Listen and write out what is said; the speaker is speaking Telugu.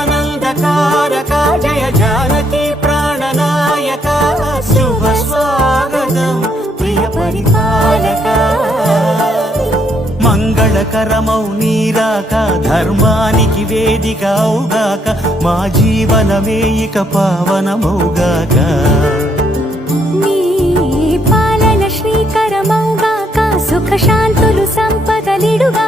జగదానందకారక జయ జానకి ప్రాణనాయక శుభ స్వాగతం ప్రియ పరిపాలక మంగళకరమౌ నీరాక ధర్మానికి వేదిక అవుగాక మా జీవనమే ఇక పావనమౌగాక నీ పాలన శ్రీకరమౌగాక సుఖ శాంతులు సంపదలిడుగా